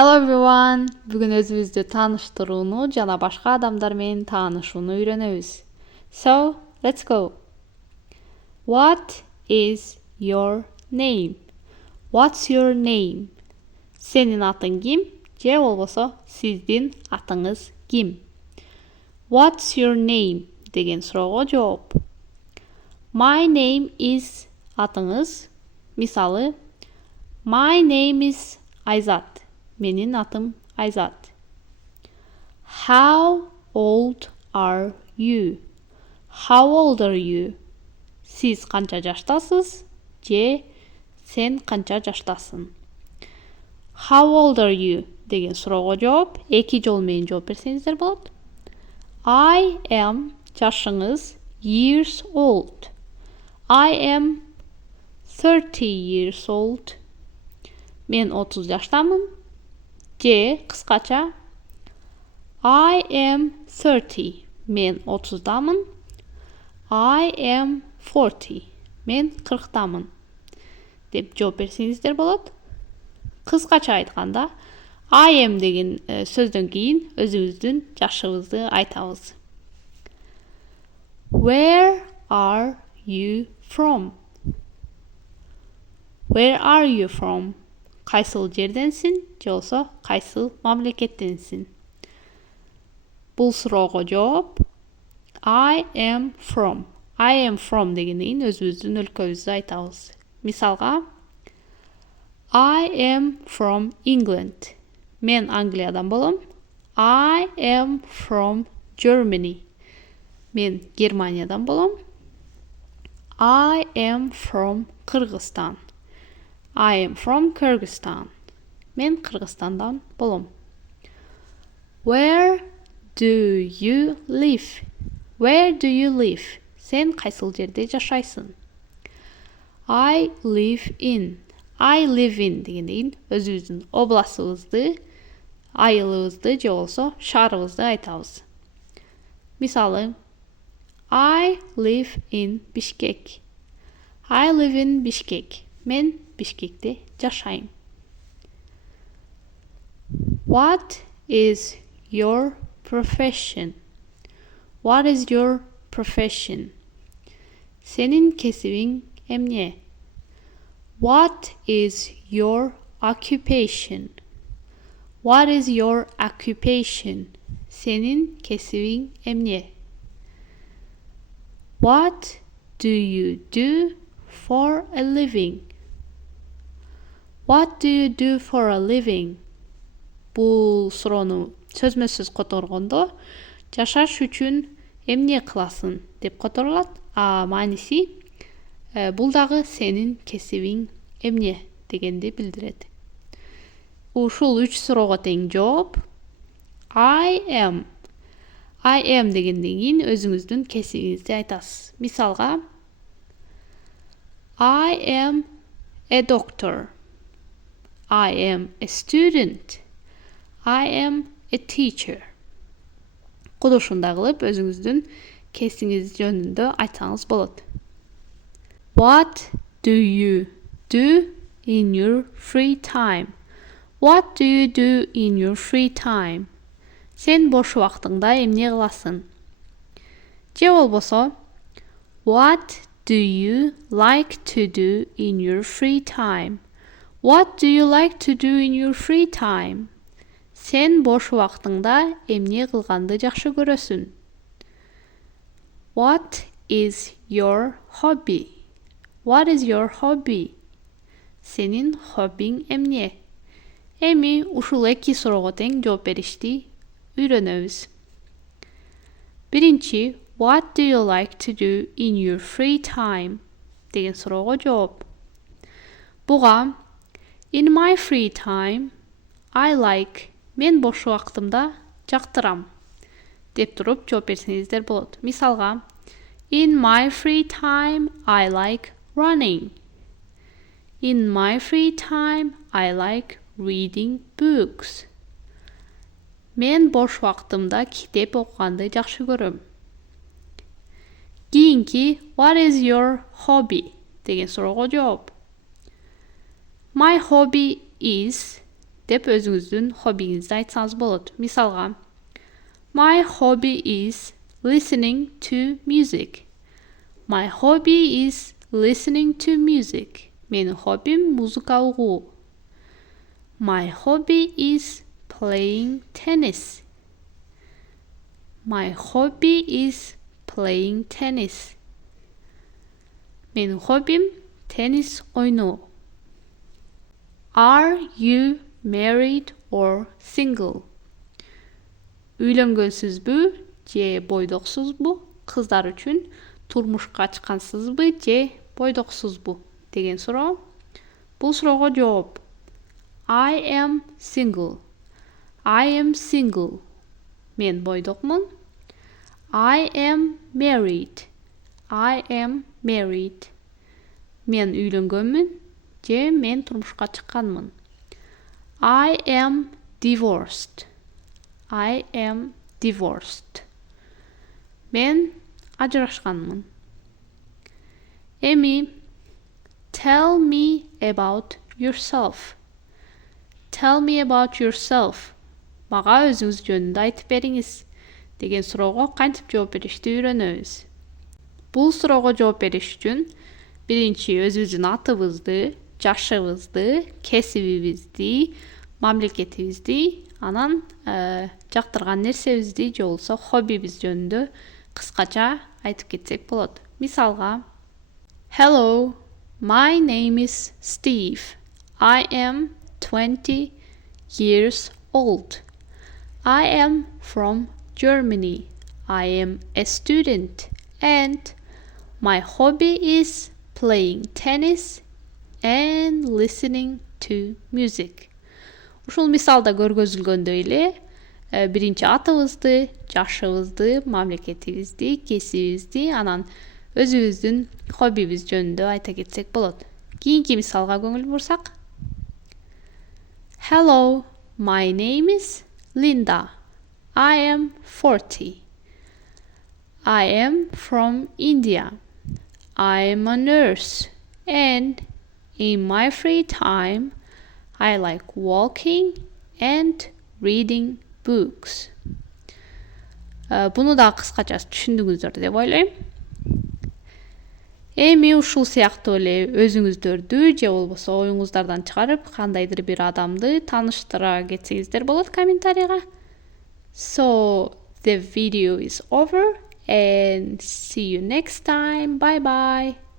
Hello everyone! Бүгүн өзүбүздү тааныштырууну жана башка адамдар менен таанышууну үйрөнөбүз. So, let's go! What is your name? What's your name? Сенин атың ким? Же болбосо сиздин атыңыз ким? What's your name? Деген суроого жооп. My name is атыңыз. Мисалы, My name is Айзат. Менин атым Айзат. How old are you? How old are you? Сиз канча жаштасыз? Же сен канча жаштасың? How old are you? Деген суроого жооп эки жол менен жооп берсеңиздер болот. I am жашыңыз years old. I am 30 years old. Мен 30 жаштамын. Же кыскача I am 30. Мен 30-дамын. I am 40. Мен 40-дамын. Деп жооп берсеңиздер болот. Кыскача айтканда I am деген сөздөн кийин өзүбүздүн жашыбызды айтабыз. Where are you from? Where are you from? Кайсыл жерденсиң, же болсо кайсыл мамлекеттенсиң? Бул суроого жооп I am from. I am from дегенден кийин өзүбүздүн өлкөбүздү айтабыз. Мисалга, I am from England. Мен Англиядан болом. I am from Germany. Мен Германиядан болом. I am from Кыргызстан. I am from Kyrgyzstan. Мен Кыргызстандан болом. Where do you live? Where do you live? Сен кайсыл жерде жашайсың? I live in. I live in дегенден өзүбүздүн областыбызды, айылыбызды же болсо шаарыбызды айтабыз. Мисалы, I live in Bishkek. I live in Bishkek. Мен Бишкекте жашайм. What is your profession? What is your profession? Сенин кесибиң эмне? What is your occupation? What is your occupation? Сенин кесибиң эмне? What do you do for a living? What do you do for a living? Бул суроону сөзмө-сөз которгондо жашаш үчүн эмне кыласың деп которулат. Мааниси бул дагы сенин кесибиң эмне дегенди билдирет. Ушул 3 суроого тең жооп I am. I am дегенден кийин өзүңүздүн кесибиңизди айтасыз. Мисалга, I am a doctor. I am a student. I am a teacher. Кудушундай кылып өзүңүздүн кесиңиз жөнүндө айтсаңыз болот. What do you do in your free time? What do you do in your free time? Сен бош убактыңда эмне кыласың? Же болбосо, What do you like to do in your free time? What do you like to do in your free time? Сен бош убактыңда эмне кылганды жакшы көрөсүң? What is your hobby? What is your hobby? Сенин хоббиң эмне? Эми ушул 2 суроого тең жооп беришти үйрөнөбүз. Биринчи, What do you like to do in your free time? Деген суроого жооп. Буга In my free time, I like. Мен бош убактымда жактырам деп туруп жооп берсеңиздер болот. Мисалга, In my free time, I like running. In my free time, I like reading books. Мен бош убактымда китеп окуганды жакшы көрөм. Кийинки What is your hobby? Деген суроого жооп. My hobby is деп өзүңүздүн хоббиңизди айтсаңыз болот. Мисалга, My hobby is listening to music. My hobby is listening to music. Менин хоббим музыка угуу. My hobby is playing tennis. My hobby is playing tennis. Менин хоббим теннис ойноо. Are you married or single? Үйлөнгөнсүзбү же бойдоксузбу? Кыздар үчүн турмушка чыккансызбы же бойдоксузбу деген суроо. Бул суроого жооп I am single. I am single. Мен бойдокмун. I am married. I am married. Мен үйлөнгөнмүн же мен турмушка чыкканмын. I am divorced. I am divorced. Мен ажырашканмын. Эми, tell me about yourself. Tell me about yourself. Мага өзүңүз жөнүндө айтып бериңиз деген суроого кантип жооп беришти үйрөнөбүз. Бул суроого жооп бериш үчүн биринчи өзүбүздүн атыбызды, жашыбызды, кесибибизди, мамлекетибизди, анан жактырган нерсебизди же болбосо хоббибиз жөнүндө кыскача айтып кетсек болот. Мисалга, Hello, my name is Steve. I am 20 years old. I am from Germany. I am a student and my hobby is playing tennis and listening to music. Ушул мисалда көргөзүлгөндөй эле биринчи атыбызды, жашыбызды, мамлекетибизди, кесибибизди, анан өзүбүздүн хоббибиз жөнүндө айта кетсек болот. Кийинки мисалга көңүл бурсак. Hello, my name is Linda. I am 40. I am from India. I am a nurse and in my free time I like walking and reading books. Буну да кыскача түшүндүңүздөр деп ойлойм. Эми ушул сыяктуу эле өзүңүздөрдү же болбосо оюңуздардан чыгарып кандайдыр бир адамды тааныштыра кетсеңиздер болот комментарийга. So the video is over and see you next time. Bye bye.